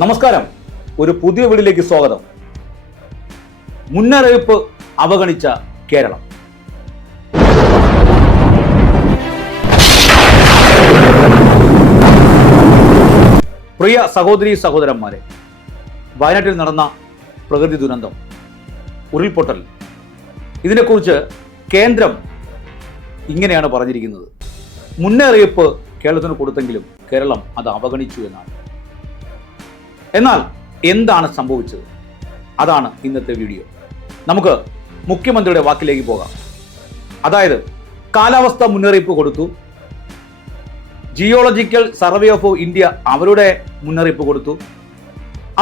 നമസ്കാരം. ഒരു പുതിയ വീഡിയോയിലേക്ക് സ്വാഗതം. മുന്നറിയിപ്പ് അവഗണിച്ച കേരളം. പ്രിയ സഹോദരീ സഹോദരന്മാരെ, വയനാട്ടിൽ നടന്ന പ്രകൃതി ദുരന്തം, ഉരുൾപൊട്ടൽ, ഇതിനെക്കുറിച്ച് കേന്ദ്രം ഇങ്ങനെയാണ് പറഞ്ഞിരിക്കുന്നത്. മുന്നറിയിപ്പ് കേരളത്തിന് കൊടുത്തെങ്കിലും കേരളം അത് അവഗണിച്ചു എന്നാണ്. എന്നാൽ എന്താണ് സംഭവിച്ചത്? അതാണ് ഇന്നത്തെ വീഡിയോ. നമുക്ക് മുഖ്യമന്ത്രിയുടെ വാക്കിലേക്ക് പോകാം. അതായത് കാലാവസ്ഥ മുന്നറിയിപ്പ് കൊടുത്തു, ജിയോളജിക്കൽ സർവേ ഓഫ് ഇന്ത്യ അവരുടെ മുന്നറിയിപ്പ് കൊടുത്തു,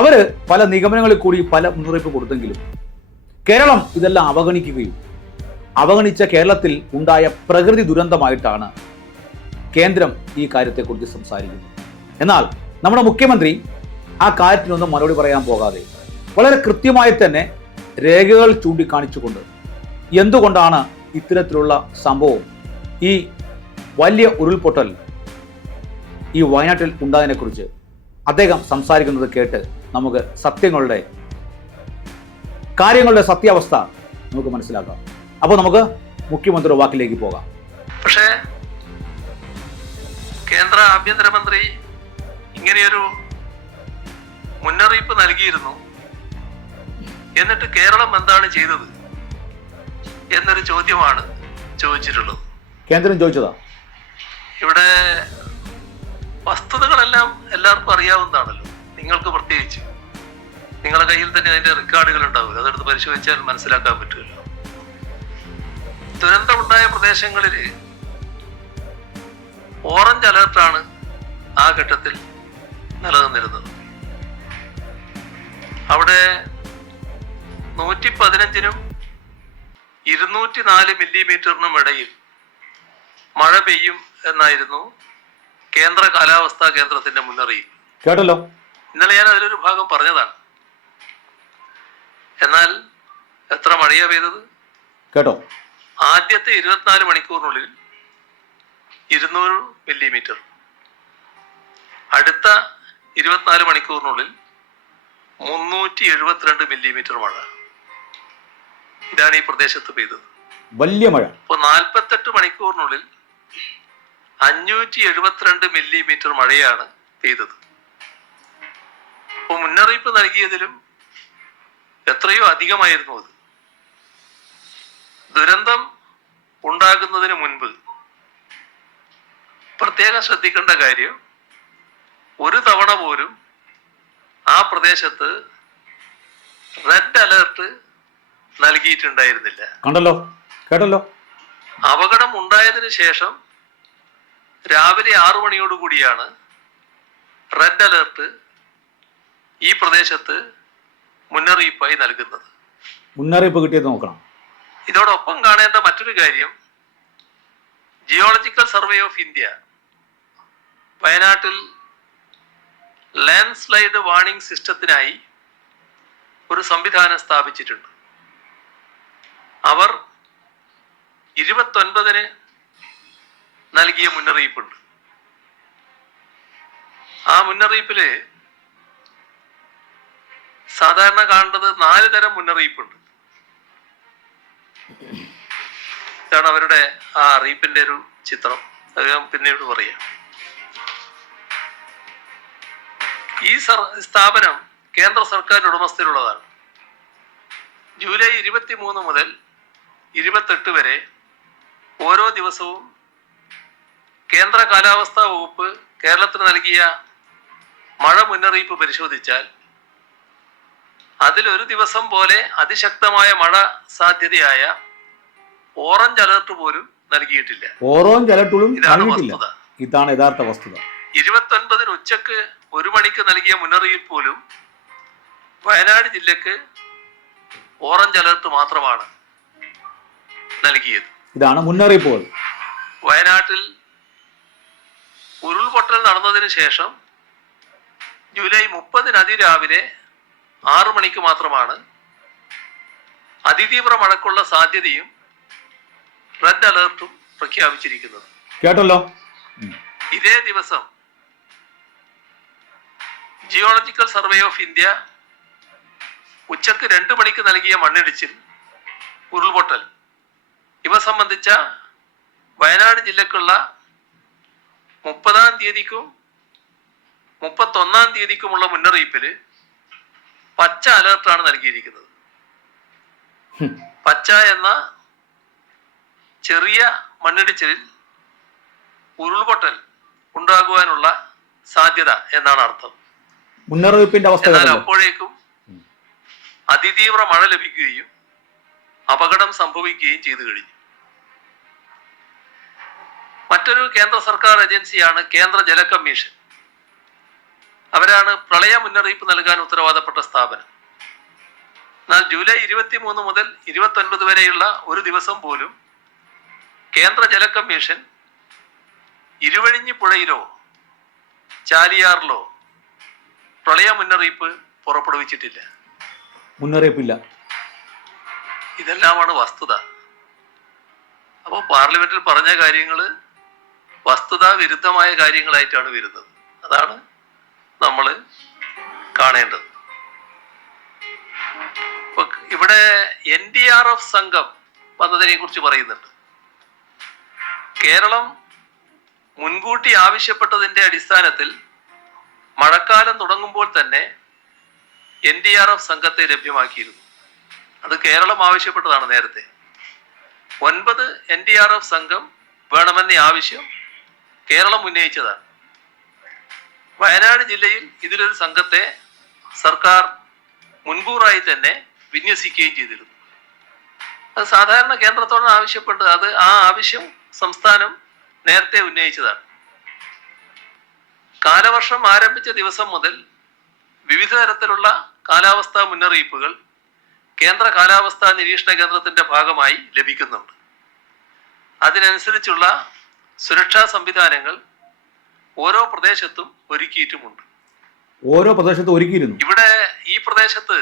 അവര് പല നിഗമനങ്ങളിൽ കൂടി പല മുന്നറിയിപ്പ് കൊടുത്തെങ്കിലും കേരളം ഇതെല്ലാം അവഗണിക്കുകയും അവഗണിച്ച കേരളത്തിൽ ഉണ്ടായ പ്രകൃതി ദുരന്തമായിട്ടാണ് കേന്ദ്രം ഈ കാര്യത്തെക്കുറിച്ച് സംസാരിക്കുന്നത്. എന്നാൽ നമ്മുടെ മുഖ്യമന്ത്രി ആ കാര്യത്തിനൊന്നും മറുപടി പറയാൻ പോകാതെ വളരെ കൃത്യമായി തന്നെ രേഖകൾ ചൂണ്ടിക്കാണിച്ചുകൊണ്ട് എന്തുകൊണ്ടാണ് ഇത്തരത്തിലുള്ള സംഭവം, ഈ വലിയ ഉരുൾപൊട്ടൽ ഈ വയനാട്ടിൽ ഉണ്ടായതിനെക്കുറിച്ച് അദ്ദേഹം സംസാരിക്കുന്നത് കേട്ട് നമുക്ക് കാര്യങ്ങളുടെ സത്യാവസ്ഥ നമുക്ക് മനസ്സിലാക്കാം. അപ്പോൾ നമുക്ക് മുഖ്യമന്ത്രിയുടെ വാക്കിലേക്ക് പോകാം. പക്ഷേ കേന്ദ്ര ആഭ്യന്തരമന്ത്രി ഇങ്ങനെയൊരു മുന്നറിയിപ്പ് നൽകിയിരുന്നു. എന്നിട്ട് കേരളം എന്താണ് ചെയ്തത് എന്നൊരു ചോദ്യമാണ് ചോദിച്ചിട്ടുള്ളത്. കേന്ദ്രം ചോദിച്ചതാ. ഇവിടെ വസ്തുതകളെല്ലാം എല്ലാവർക്കും അറിയാവുന്നതാണല്ലോ, നിങ്ങൾക്ക് പ്രത്യേകിച്ച്. നിങ്ങളുടെ കയ്യിൽ തന്നെ അതിന്റെ റെക്കോർഡുകൾ ഉണ്ടാവില്ല, അതെടുത്ത് പരിശോധിച്ചാൽ മനസ്സിലാക്കാൻ പറ്റുമല്ലോ. ദുരന്തമുണ്ടായ പ്രദേശങ്ങളിൽ ഓറഞ്ച് അലർട്ടാണ് ആ ഘട്ടത്തിൽ നിലനിന്നിരുന്നത്. അവിടെ 115-നും 204 മില്ലിമീറ്ററിനും ഇടയിൽ മഴ പെയ്യും എന്നായിരുന്നു കേന്ദ്ര കാലാവസ്ഥാ കേന്ദ്രത്തിന്റെ മുന്നറിയിപ്പ്. കേട്ടല്ലോ, ഇന്നലെ ഞാൻ അതിലൊരു ഭാഗം പറഞ്ഞതാണ്. എന്നാൽ എത്ര മഴയാ പെയ്തത് കേട്ടോ? ആദ്യത്തെ 24 മണിക്കൂറിനുള്ളിൽ 200 മില്ലിമീറ്റർ, അടുത്ത 24 മണിക്കൂറിനുള്ളിൽ 372 മില്ലിമീറ്റർ മഴ. ഇതാണ് ഈ പ്രദേശത്ത് പെയ്തത്, വലിയ മഴ. ഇപ്പൊ 48 മണിക്കൂറിനുള്ളിൽ 572 മില്ലിമീറ്റർ മഴയാണ് പെയ്തത്. അപ്പൊ മുന്നറിയിപ്പ് നൽകിയതിലും എത്രയോ അധികമായിരുന്നു അത്. ദുരന്തം ഉണ്ടാകുന്നതിന് മുൻപ് പ്രത്യേകം ശ്രദ്ധിക്കേണ്ട കാര്യം, ഒരു തവണ പോലും ആ പ്രദേശത്ത് റെഡ് അലേർട്ട് നൽകിയിട്ടുണ്ടായിരുന്നില്ല. കണ്ടല്ലോ, കേട്ടല്ലോ. അപകടം ഉണ്ടായതിനു ശേഷം രാവിലെ 6 മണിയോടുകൂടിയാണ് റെഡ് അലേർട്ട് ഈ പ്രദേശത്ത് മുന്നറിയിപ്പായി നൽകുന്നത്. മുന്നറിയിപ്പ് കിട്ടിയത് നോക്കണം. ഇതോടൊപ്പം കാണേണ്ട മറ്റൊരു കാര്യം, ജിയോളജിക്കൽ സർവേ ഓഫ് ഇന്ത്യ വയനാട്ടിൽ ലാൻഡ് സ്ലൈഡ് വാർണിംഗ് സിസ്റ്റത്തിനായി ഒരു സംവിധാനം സ്ഥാപിച്ചിട്ടുണ്ട്. അവർ 29-ന് നൽകിയ മുന്നറിയിപ്പുണ്ട്. ആ മുന്നറിയിപ്പില് സാധാരണ കാണേണ്ടത് 4 തരം മുന്നറിയിപ്പുണ്ട്. ഇതാണ് അവരുടെ ആ അറിയിപ്പിന്റെ ഒരു ചിത്രം. അത് ഞാൻ പിന്നീട് പറയാം. ഈ സ്ഥാപനം കേന്ദ്ര സർക്കാർ ഉടമസ്ഥയിലുള്ളതാണ്. ജൂലൈ 23 മുതൽ 28 വരെ ഓരോ ദിവസവും കേന്ദ്ര കാലാവസ്ഥാ വകുപ്പ് കേരളത്തിന് നൽകിയ മഴ മുന്നറിയിപ്പ് പരിശോധിച്ചാൽ അതിലൊരു ദിവസം പോലെ അതിശക്തമായ മഴ സാധ്യതയായ ഓറഞ്ച് അലർട്ട് പോലും നൽകിയിട്ടില്ല. ഓറഞ്ച് അലർട്ടും ഇതാണ് വസ്തുത. ഇതാണ് യഥാർത്ഥ വസ്തുത. 29-ന് ഉച്ചക്ക് 1 മണിക്ക് നൽകിയ മുന്നറിയിപ്പ് പോലും വയനാട് ജില്ലക്ക് ഓറഞ്ച് അലർട്ട് മാത്രമാണ് നൽകിയത്. ഇതാണ് മുന്നറിയിപ്പുകൾ. വയനാട്ടിൽ ഉരുൾപൊട്ടൽ നടന്നതിന് ശേഷം ജൂലൈ 30-ന് അതിരാവിലെ 6 മണിക്ക് മാത്രമാണ് അതിതീവ്ര മഴക്കുള്ള സാധ്യതയും റെഡ് അലർട്ടും പ്രഖ്യാപിച്ചിരിക്കുന്നത്. കേട്ടല്ലോ. ഇതേ ദിവസം ജിയോളജിക്കൽ സർവേ ഓഫ് ഇന്ത്യ ഉച്ചക്ക് 2 മണിക്ക് നൽകിയ മണ്ണിടിച്ചിൽ, ഉരുൾപൊട്ടൽ ഇവ സംബന്ധിച്ച വയനാട് ജില്ലക്കുള്ള 30-ാം തീയതിക്കും 31-ാം തീയതിക്കുമുള്ള മുന്നറിയിപ്പില് പച്ച അലേർട്ടാണ് നൽകിയിരിക്കുന്നത്. പച്ച എന്ന ചെറിയ മണ്ണിടിച്ചിലിൽ ഉരുൾപൊട്ടൽ ഉണ്ടാകുവാനുള്ള സാധ്യത എന്നാണ് അർത്ഥം. മുന്നറിയിപ്പിന്റെ അവസ്ഥ. എന്നാൽ അപ്പോഴേക്കും അതിതീവ്ര മഴ ലഭിക്കുകയും അപകടം സംഭവിക്കുകയും ചെയ്തു കഴിഞ്ഞു. മറ്റൊരു കേന്ദ്ര സർക്കാർ ഏജൻസിയാണ് കേന്ദ്ര ജല കമ്മീഷൻ. അവരാണ് പ്രളയ മുന്നറിയിപ്പ് നൽകാൻ ഉത്തരവാദപ്പെട്ട സ്ഥാപനം. എന്നാൽ ജൂലൈ 23 മുതൽ 29 വരെയുള്ള ഒരു ദിവസം പോലും കേന്ദ്ര ജല കമ്മീഷൻ ഇരുവഴിഞ്ഞി പുഴയിലോ ചാലിയാറിലോ പ്രളയ മുന്നറിയിപ്പ് പുറപ്പെടുവിച്ചിട്ടില്ല. മുന്നറിയിപ്പില്ല. ഇതെല്ലാമാണ് വസ്തുത. അപ്പോൾ പാർലമെന്റിൽ പറഞ്ഞ കാര്യങ്ങൾ വസ്തുതാ വിരുദ്ധമായ കാര്യങ്ങളായിട്ടാണ് വരുന്നത്. അതാണ് നമ്മൾ കാണേണ്ടത്. ഇവിടെ NDRF സംഘം വന്നതിനെ കുറിച്ച് പറയുന്നുണ്ട്. കേരളം മുൻകൂട്ടി ആവശ്യപ്പെട്ടതിന്റെ അടിസ്ഥാനത്തിൽ മഴക്കാലം തുടങ്ങുമ്പോൾ തന്നെ NDRF സംഘത്തെ ലഭ്യമാക്കിയിരുന്നു. അത് കേരളം ആവശ്യപ്പെട്ടതാണ്. നേരത്തെ 9 NDRF സംഘം വേണമെന്ന ആവശ്യം കേരളം ഉന്നയിച്ചതാണ്. വയനാട് ജില്ലയിൽ ഇതിലൊരു സംഘത്തെ സർക്കാർ മുൻകൂറായി തന്നെ വിന്യസിക്കുകയും ചെയ്തിരുന്നു. അത് സാധാരണ കേന്ദ്രത്തോട് ആവശ്യപ്പെട്ടത്, അത് ആ ആവശ്യം സംസ്ഥാനം നേരത്തെ ഉന്നയിച്ചതാണ്. കാലവർഷം ആരംഭിച്ച ദിവസം മുതൽ വിവിധ തരത്തിലുള്ള കാലാവസ്ഥാ മുന്നറിയിപ്പുകൾ കേന്ദ്ര കാലാവസ്ഥാ നിരീക്ഷണ കേന്ദ്രത്തിന്റെ ഭാഗമായി ലഭിക്കുന്നുണ്ട്. അതിനനുസരിച്ചുള്ള സുരക്ഷാ സംവിധാനങ്ങൾ ഓരോ പ്രദേശത്തും ഒരുക്കിയിട്ടുമുണ്ട്. ഓരോ പ്രദേശത്തും ഒരുക്കിയിരുന്നു. ഇവിടെ ഈ പ്രദേശത്ത്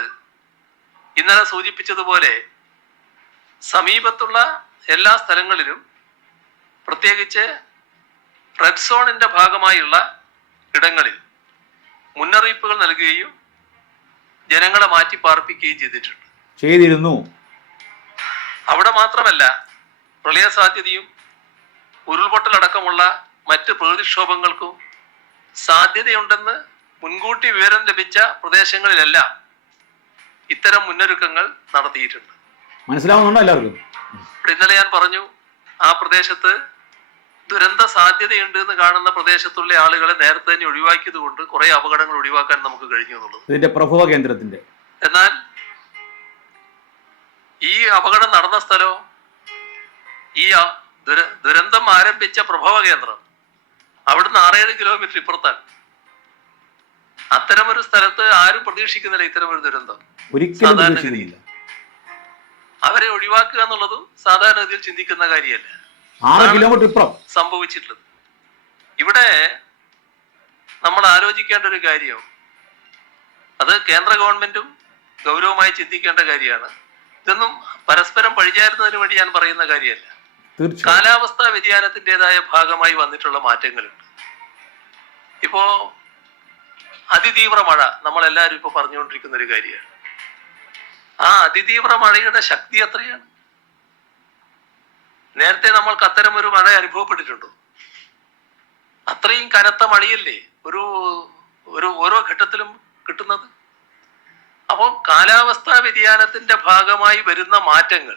ഇന്നലെ സൂചിപ്പിച്ചതുപോലെ സമീപത്തുള്ള എല്ലാ സ്ഥലങ്ങളിലും, പ്രത്യേകിച്ച് റെഡ് സോണിന്റെ ഭാഗമായുള്ള ഇടങ്ങളിൽ മുന്നറിയിപ്പുകൾ നൽകുകയും ജനങ്ങളെ മാറ്റി പാർപ്പിക്കുകയും ചെയ്തിരുന്നു. അവിടെ മാത്രമല്ല, പ്രളയ സാധ്യതയും ഉരുൾപൊട്ടലടക്കമുള്ള മറ്റ് പ്രകൃതിക്ഷോഭങ്ങൾക്കും സാധ്യതയുണ്ടെന്ന് മുൻകൂട്ടി വിവരം ലഭിച്ച പ്രദേശങ്ങളിലെല്ലാം ഇത്തരം മുന്നൊരുക്കങ്ങൾ നടത്തിയിട്ടുണ്ട്. മനസ്സിലാവുന്നുണ്ടോ എല്ലാവർക്കും? ഇന്നലെ ഞാൻ പറഞ്ഞു, ആ പ്രദേശത്ത് ദുരന്ത സാധ്യതയുണ്ട് എന്ന് കാണുന്ന പ്രദേശത്തുള്ള ആളുകളെ നേരത്തെ തന്നെ ഒഴിവാക്കിയത് കൊണ്ട് കുറെ അപകടങ്ങൾ ഒഴിവാക്കാൻ നമുക്ക് കഴിഞ്ഞു എന്നുള്ളത്. ഇതിന്റെ പ്രഭവ കേന്ദ്രത്തിന്റെ. എന്നാൽ ഈ അപകടം നടന്ന സ്ഥലം, ഈ ദുരന്തം ആരംഭിച്ച പ്രഭവ കേന്ദ്രം അവിടുന്ന് 6-7 കിലോമീറ്റർ ഇപ്പുറത്താണ്. അത്തരമൊരു സ്ഥലത്ത് ആരും പ്രതീക്ഷിക്കുന്നില്ല ഇത്തരമൊരു ദുരന്തം. സാധാരണഗതിയിൽ അവരെ ഒഴിവാക്കുക എന്നുള്ളതും സാധാരണഗതിയിൽ ചിന്തിക്കുന്ന കാര്യമല്ല. 6 കിലോമീറ്റർ ഇപ്പുറം സംഭവിച്ചിട്ടുള്ളത്. ഇവിടെ നമ്മൾ ആലോചിക്കേണ്ട ഒരു കാര്യം, അത് കേന്ദ്ര ഗവൺമെന്റും ഗൗരവമായി ചിന്തിക്കേണ്ട കാര്യമാണ്. ഇതൊന്നും പരസ്പരം പഴിചാരുന്നതിന് വേണ്ടി ഞാൻ പറയുന്ന കാര്യമല്ല. കാലാവസ്ഥാ വ്യതിയാനത്തിൻ്റെതായ ഭാഗമായി വന്നിട്ടുള്ള മാറ്റങ്ങളുണ്ട്. ഇപ്പോ അതിതീവ്ര മഴ നമ്മളെല്ലാവരും ഇപ്പൊ പറഞ്ഞുകൊണ്ടിരിക്കുന്ന ഒരു കാര്യമാണ്. ആ അതിതീവ്ര മഴയുടെ ശക്തി എത്രയാണ്? നേരത്തെ നമ്മൾക്ക് അത്തരം ഒരു മഴ അനുഭവപ്പെട്ടിട്ടുണ്ടോ? അത്രയും കനത്ത മഴയല്ലേ ഓരോ ഘട്ടത്തിലും കിട്ടുന്നത്. അപ്പോൾ കാലാവസ്ഥാ വ്യതിയാനത്തിന്റെ ഭാഗമായി വരുന്ന മാറ്റങ്ങൾ,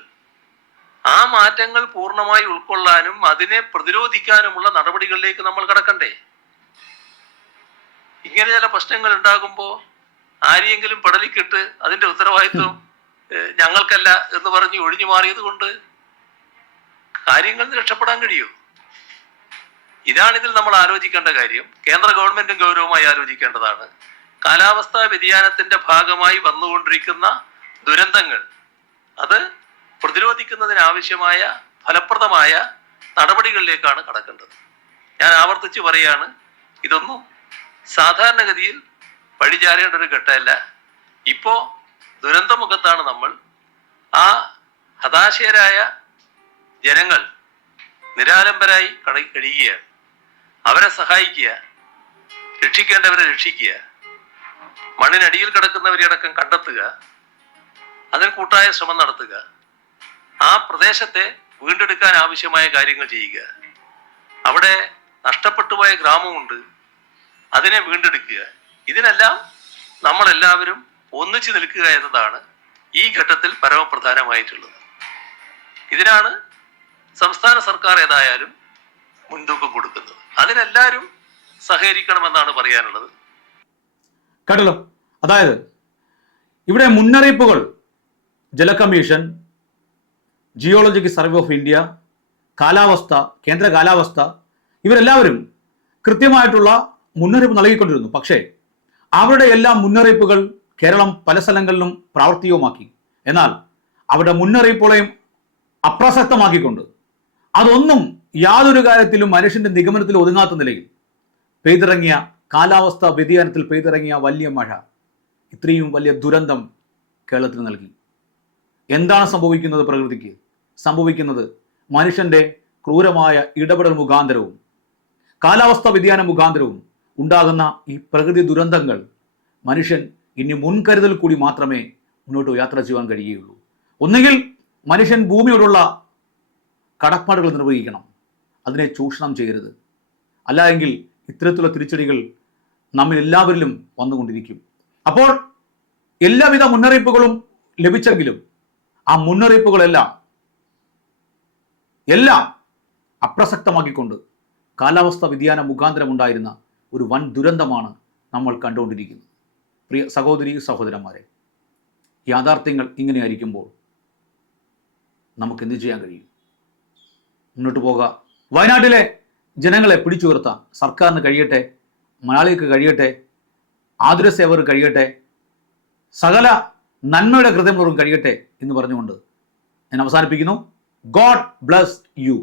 ആ മാറ്റങ്ങൾ പൂർണ്ണമായി ഉൾക്കൊള്ളാനും അതിനെ പ്രതിരോധിക്കാനുമുള്ള നടപടികളിലേക്ക് നമ്മൾ കടക്കണ്ടേ? ഇങ്ങനെ ചില പ്രശ്നങ്ങൾ ഉണ്ടാകുമ്പോൾ ആരെയെങ്കിലും പെടലിക്കിട്ട് അതിന്റെ ഉത്തരവാദിത്വം ഞങ്ങൾക്കല്ല എന്ന് പറഞ്ഞ് ഒഴിഞ്ഞു മാറിയത് കൊണ്ട് കാര്യങ്ങളിൽ നിന്ന് രക്ഷപ്പെടാൻ കഴിയൂ? ഇതാണിതിൽ നമ്മൾ ആലോചിക്കേണ്ട കാര്യം. കേന്ദ്ര ഗവൺമെന്റും ഗൗരവമായി ആലോചിക്കേണ്ടതാണ്. കാലാവസ്ഥാ വ്യതിയാനത്തിന്റെ ഭാഗമായി വന്നുകൊണ്ടിരിക്കുന്ന ദുരന്തങ്ങൾ, അത് പ്രതിരോധിക്കുന്നതിനാവശ്യമായ ഫലപ്രദമായ നടപടികളിലേക്കാണ് കടക്കേണ്ടത്. ഞാൻ ആവർത്തിച്ച് പറയാണ്, ഇതൊന്നും സാധാരണഗതിയിൽ പഴിചാരേണ്ട ഒരു ഘട്ടമല്ല. ഇപ്പോ ദുരന്തമുഖത്താണ് നമ്മൾ. ആ ഹതാശയരായ ജനങ്ങൾ നിരാലംബരായി കഴിയുകയാണ്. അവരെ സഹായിക്കുക, രക്ഷിക്കേണ്ടവരെ രക്ഷിക്കുക. മണ്ണിനടിയിൽ കിടക്കുന്നവരെ അടക്കം കണ്ടെത്തുക, അതിന് കൂട്ടായ ശ്രമം നടത്തുക, ആ പ്രദേശത്തെ വീണ്ടെടുക്കാൻ ആവശ്യമായ കാര്യങ്ങൾ ചെയ്യുക. അവിടെ നഷ്ടപ്പെട്ടു പോയ ഗ്രാമമുണ്ട്, അതിനെ വീണ്ടെടുക്കുക. ഇതിനെല്ലാം നമ്മളെല്ലാവരും ഒന്നിച്ചു നിൽക്കുക എന്നതാണ് ഈ ഘട്ടത്തിൽ പരമപ്രധാനമായിട്ടുള്ളത്. ഇതിനാണ് സംസ്ഥാന സർക്കാർ ഏതായാലും മുൻതൂക്കം കൊടുക്കുന്നത്. അതിനെല്ലാവരും സഹകരിക്കണമെന്നാണ് പറയാനുള്ളത്. കേട്ടല്ലോ, അതായത് ഇവിടെ മുന്നറിയിപ്പുകൾ ജല commission, geological survey of India, കാലാവസ്ഥ, കേന്ദ്ര കാലാവസ്ഥ, ഇവരെല്ലാവരും കൃത്യമായിട്ടുള്ള മുന്നറിയിപ്പ് നൽകിക്കൊണ്ടിരുന്നു. പക്ഷേ അവരുടെ എല്ലാ മുന്നറിയിപ്പുകൾ കേരളം പല സ്ഥലങ്ങളിലും പ്രാവർത്തികമാക്കി. എന്നാൽ അവരുടെ മുന്നറിയിപ്പുകളെയും അപ്രസക്തമാക്കിക്കൊണ്ട് അതൊന്നും യാതൊരു കാര്യത്തിലും മനുഷ്യന്റെ നിഗമനത്തിൽ ഒതുങ്ങാത്ത നിലയിൽ പെയ്തിറങ്ങിയ കാലാവസ്ഥ വ്യതിയാനത്തിൽ പെയ്തിറങ്ങിയ വലിയ മഴ ഇത്രയും വലിയ ദുരന്തം കേരളത്തിന് നൽകി. എന്താണ് സംഭവിക്കുന്നത്? പ്രകൃതിക്ക് സംഭവിക്കുന്നത് മനുഷ്യന്റെ ക്രൂരമായ ഇടപെടൽ മുഖാന്തരവും കാലാവസ്ഥ വ്യതിയാന മുഖാന്തരവും ഉണ്ടാകുന്ന ഈ പ്രകൃതി ദുരന്തങ്ങൾ മനുഷ്യൻ ഇനി മുൻകരുതൽ കൂടി മാത്രമേ മുന്നോട്ട് യാത്ര ചെയ്യാൻ കഴിയുകയുള്ളൂ. ഒന്നുകിൽ മനുഷ്യൻ ഭൂമിയോടുള്ള കടപ്പാടുകൾ നിർവഹിക്കണം, അതിനെ ചൂഷണം ചെയ്യരുത്. അല്ല എങ്കിൽ ഇത്തരത്തിലുള്ള തിരിച്ചടികൾ നമ്മിൽ എല്ലാവരിലും വന്നുകൊണ്ടിരിക്കും. അപ്പോൾ എല്ലാവിധ മുന്നറിയിപ്പുകളും ലഭിച്ചെങ്കിലും ആ മുന്നറിയിപ്പുകളെല്ലാം അപ്രസക്തമാക്കിക്കൊണ്ട് കാലാവസ്ഥ വ്യതിയാന മുഖാന്തരം ഉണ്ടായിരുന്ന ഒരു വൻ ദുരന്തമാണ് നമ്മൾ കണ്ടുകൊണ്ടിരിക്കുന്നത്. പ്രിയ സഹോദരി സഹോദരന്മാരെ, യാഥാർത്ഥ്യങ്ങൾ ഇങ്ങനെയായിരിക്കുമ്പോൾ നമുക്ക് എന്ത് ചെയ്യാൻ കഴിയും? മുന്നോട്ട് പോകുക. വയനാട്ടിലെ ജനങ്ങളെ പിടിച്ചുയർത്താൻ സർക്കാരിന് കഴിയട്ടെ, മലയാളിക്ക് കഴിയട്ടെ, ആതുര സേവകർക്ക് കഴിയട്ടെ, സകല നന്മയുടെ ഹൃദയമുള്ളവർക്കും കഴിയട്ടെ എന്ന് പറഞ്ഞുകൊണ്ട് ഞാൻ അവസാനിപ്പിക്കുന്നു. God bless you.